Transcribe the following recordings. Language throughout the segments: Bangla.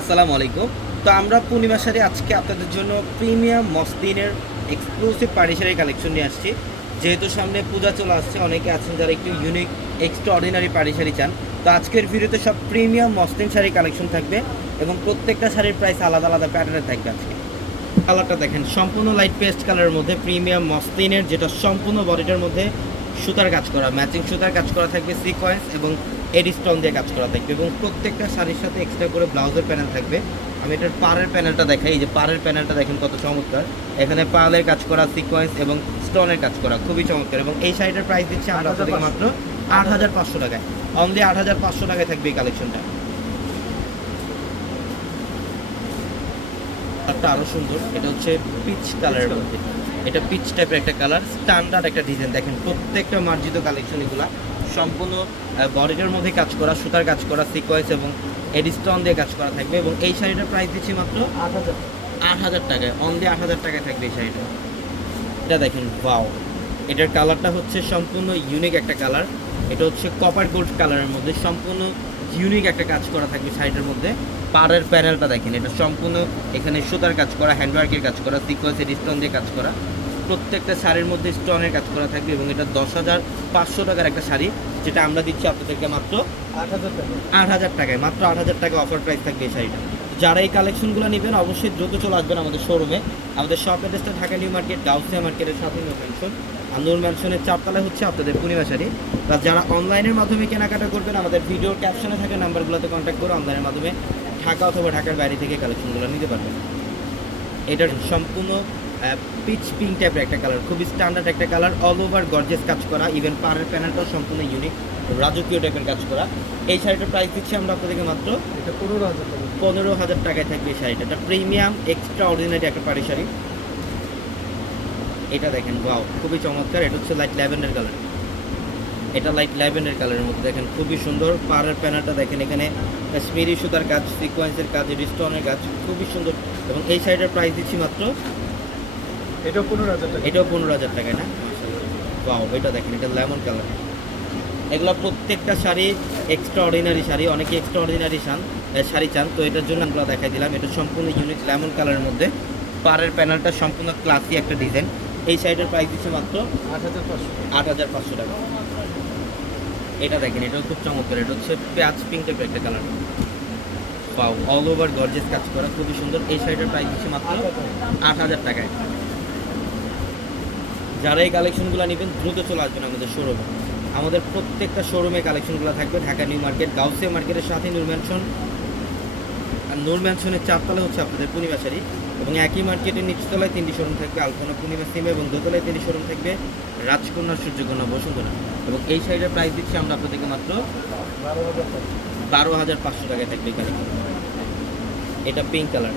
আসসালামু আলাইকুম। তো আমরা পূর্ণিমা শাড়ি আজকে আপনাদের জন্য প্রিমিয়াম মসলিনের এক্সক্লুসিভ পাড়ি শাড়ির কালেকশন নিয়ে আসছি। যেহেতু সামনে পূজা চলে আসছে, অনেকে আছেন যারা একটু ইউনিক এক্সট্রা অর্ডিনারি পাড়ি শাড়ি চান। তো আজকের ভিডিওতে সব প্রিমিয়াম মসলিন শাড়ি কালেকশন থাকবে এবং প্রত্যেকটা শাড়ির প্রাইস আলাদা আলাদা প্যাটার্নে থাকবে। আজকে কালারটা দেখেন, সম্পূর্ণ লাইট পেস্ট কালারের মধ্যে প্রিমিয়াম মসলিনের, যেটা সম্পূর্ণ বডিটার মধ্যে সুতার কাজ করা, ম্যাচিং সুতার কাজ করা থাকবে, সিকোয়েন্স এবং এডি স্টোন দিয়ে কাজ করা থাকবে এবং প্রত্যেকটা শাড়ির সাথে এক্সট্রা করে ব্লাউজের প্যানেল থাকবে। আমি এটার পাড়ের প্যানেলটা দেখাই। এই যে পাড়ের প্যানেলটা দেখেন কত চমৎকার, এখানে পার্লের কাজ করা, সিকোয়েন্স এবং স্টোনের কাজ করা, খুবই চমৎকার। এবং এই শাড়িটার প্রাইস দিচ্ছে আমরা আপনাদেরকে মাত্র ৮,৫০০ টাকায়। অনলি ৮,৫০০ টাকায় থাকবে এই কালেকশনটা। কালারটা আরও সুন্দর, এটা হচ্ছে পিচ কালারের মধ্যে, এটা পিচ টাইপের একটা কালার, স্ট্যান্ডার্ড একটা ডিজাইন। দেখেন প্রত্যেকটা মার্জিত কালেকশন, এগুলা সম্পূর্ণ বডিটার মধ্যে কাজ করা, সুতার কাজ করা, সিকোয়েন্স এবং এডি স্টোন দিয়ে কাজ করা থাকবে। এবং এই শাড়িটার প্রাইস দিচ্ছি মাত্র ৮,০০০ টাকায়। অনলি ৮,০০০ টাকায় থাকবে এই শাড়িটা। এটা দেখেন, ওয়াও, এটার কালারটা হচ্ছে সম্পূর্ণ ইউনিক একটা কালার। এটা হচ্ছে কপার গোল্ড কালারের মধ্যে সম্পূর্ণ ইউনিক একটা কাজ করা থাকবে শাড়িটার মধ্যে। পাড়ের প্যানেলটা দেখেন, এটা সম্পূর্ণ এখানে সুতার কাজ করা, হ্যান্ডওয়ার্কের কাজ করা, সিকোয়েন্সের স্টোন দিয়ে কাজ করা, প্রত্যেকটা শাড়ির মধ্যে স্টোনের কাজ করা থাকবে। এবং এটা ১০,৫০০ টাকার একটা শাড়ি, যেটা আমরা দিচ্ছি আপনাদেরকে মাত্র ৮,০০০ টাকায়। মাত্র ৮,০০০ টাকা অফার প্রাইস থাকবে এই শাড়িটা। যারা এই কালেকশনগুলো নেবেন অবশ্যই দ্রুত চলে আসবেন আমাদের শোরুমে। আমাদের শপ অ্যাড্রেসটা ঢাকা নিউ মার্কেট, গাউসিয়া মার্কেটের সাথে নূর ম্যানশন। আর নূর ম্যানশনের ৪ তলায় হচ্ছে আপনাদের পূর্ণিমা শাড়ি। আর যারা অনলাইনের মাধ্যমে কেনাকাটা করবেন আমাদের ভিডিওর ক্যাপশনে থাকা নাম্বারগুলোতে কন্ট্যাক্ট করে অনলাইনের মাধ্যমে ঢাকা অথবা ঢাকার বাইরে থেকে কালেকশনগুলো নিতে পারবেন। এটার সম্পূর্ণ পিচ পিঙ্ক টাইপের একটা কালার, খুবই স্ট্যান্ডার্ড একটা কালার, অল ওভার গর্জেস কাজ করা, ইভেন পাড়ের প্যানেলটাও সম্পূর্ণ ইউনিক রাজকীয় টাইপের কাজ করা। এই শাড়িটার প্রাইস দিচ্ছি আমরা আপনাদেরকে মাত্র ১৫,০০০ টাকায় থাকবে এই শাড়িটা। এটা প্রিমিয়াম এক্সট্রা অর্ডিনারি একটা পাড়ি শাড়ি। এটা দেখেন, ওয়াও, খুবই চমৎকার। এটা হচ্ছে লাইট ল্যাভেন্ডার কালার, এটা লাইট ল্যাভেন্ডার কালারের মধ্যে দেখেন, খুবই সুন্দর। পাড়ের প্যানেলটা দেখেন, এখানে কাশ্মীরি সুতার কাজ, সিকোয়েন্সের কাজ, স্টোনের কাজ, খুবই সুন্দর। এবং এই শাড়িটার প্রাইস দিচ্ছি মাত্র এটাও ১৫,০০০ টাকা। এটাও ১৫,০০০ টাকায় না? ওয়াও, এটা দেখেন, এটা লেমন কালার। এগুলো প্রত্যেকটা শাড়ি এক্সট্রা অর্ডিনারি শাড়ি, অনেকে এক্সট্রা অর্ডিনারি শাড়ি চান, তো এটার জন্য আমরা দেখাই দিলাম। এটা সম্পূর্ণ ইউনিক লেমন কালারের মধ্যে, পাড়ের প্যানেলটা সম্পূর্ণ ক্লাসি একটা ডিজাইন। এই শাড়িটার প্রাইস দিচ্ছে মাত্র ৮,৫০০ টাকা। এটা দেখেন, এটাও খুব চমৎকার। এটা হচ্ছে পেঁয়াজ পিঙ্ক টাইপের একটা কালার, পাও অল ওভার গর্জেস কাজ করা, খুবই সুন্দর। এই শাড়িটার প্রাইস দিচ্ছে মাত্র ৮,০০০ টাকায়। যারা এই কালেকশনগুলো নেবেন দ্রুত চলে আসবেন আমাদের শোরুমে। আমাদের প্রত্যেকটা শোরুমে কালেকশনগুলো থাকবে ঢাকা নিউ মার্কেট, গাউসিয়া মার্কেটের সাথে নূর ম্যানশন। আর নূর ম্যানশনের ৪ তলায় হচ্ছে আপনাদের পূর্ণিমা শাড়ি। এবং একই মার্কেটের নিচতলায় ৩টি শোরুম থাকবে, আলপনা, পূর্ণিমা, সিমা, এবং দোতলায় ৩টি শোরুম থাকবে রাজকন্যা, সূর্যকন্যা, বসুন্ধরা। এবং এই শাড়িটার প্রাইস দিচ্ছি আমরা আপনাদেরকে মাত্র ১২,৫০০ টাকায় থাকবে এই কালেকশন। এটা পিঙ্ক কালার,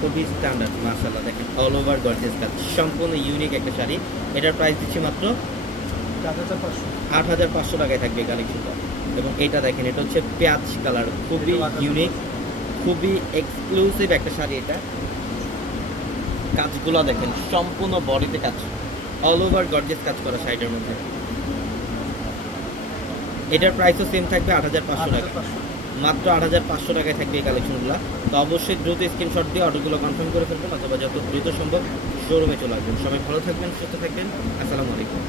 খুবই স্ট্যান্ডার্ড, মাশাআল্লাহ, দেখেন অল ওভার গর্জিয়াস কাজ, সম্পূর্ণ ইউনিক একটা শাড়ি। এটার প্রাইস দিচ্ছি মাত্র ৮,৫০০ টাকায় থাকবে এই কালেকশনটা। এবং এটা দেখেন, এটা হচ্ছে পেঁয়াজ কালার, খুবই ইউনিক, খুবই এক্সক্লুসিভ একটা শাড়ি। এটা কাজগুলো দেখেন, সম্পূর্ণ বডিতে কাজ, অল ওভার গর্জিয়াস কাজ করা শাড়িটার মধ্যে। এটার প্রাইসও সেম থাকবে ৮,৫০০ টাকা। মাত্র ৮,৫০০ টাকায় থাকবে এই কালেকশনগুলো। তো অবশ্যই দ্রুত স্ক্রিনশট দিয়ে অর্ডারগুলো কনফার্ম করে ফেলবেন, অথবা যত দ্রুত সম্ভব শোরুমে চলে আসবেন। সবাই ভালো থাকবেন, সুস্থ থাকবেন। আসসালামু আলাইকুম।